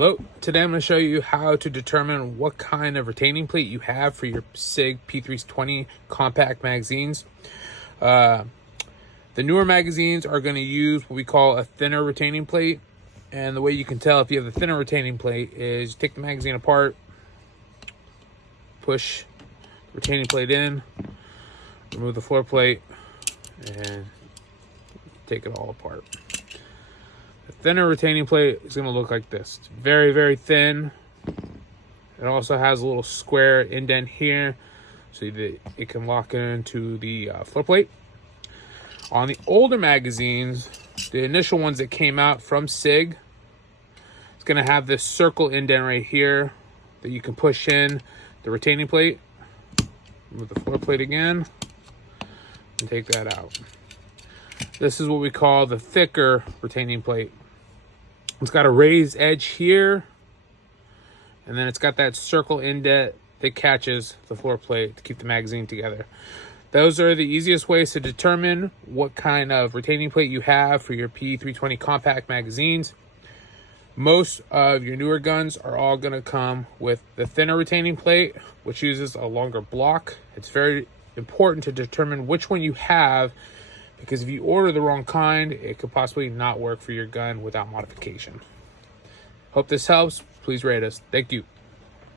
Hello, today I'm going to show you how to determine what kind of retaining plate you have for your Sig P320 compact magazines. The newer magazines are going to use what we call a thinner retaining plate, and the way you can tell if you have the thinner retaining plate is you take the magazine apart, push the retaining plate in, remove the floor plate, and take it all apart. The thinner retaining plate is going to look like this. It's very, very thin. It also has a little square indent here so that it can lock into the floor plate. On the older magazines, the initial ones that came out from Sig, it's going to have this circle indent right here that you can push in the retaining plate. Remove the floor plate again and take that out. This is what we call the thicker retaining plate. It's got a raised edge here, and then it's got that circle indent that catches the floor plate to keep the magazine together. Those are the easiest ways to determine what kind of retaining plate you have for your P320 compact magazines. Most of your newer guns are all going to come with the thinner retaining plate, which uses a longer block. It's very important to determine which one you have, because if you order the wrong kind, it could possibly not work for your gun without modification. Hope this helps. Please rate us. Thank you.